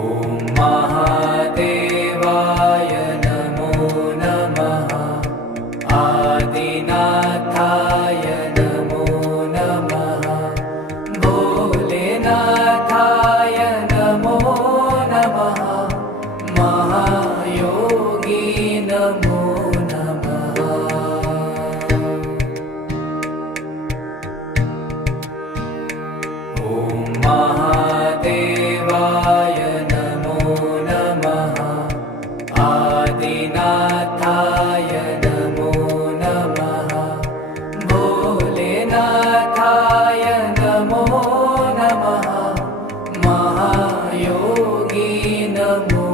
ॐ महादेवाय नमो नमः। आदिनाथाय नमो नमः। भोलेनाथाय नमो नमः। महायोगी नमो नमः। ॐ महादेवाय नमो नमः। आदिनाथाय नमो नमः। भोलेनाथाय नमो नमः। महायोगी नमो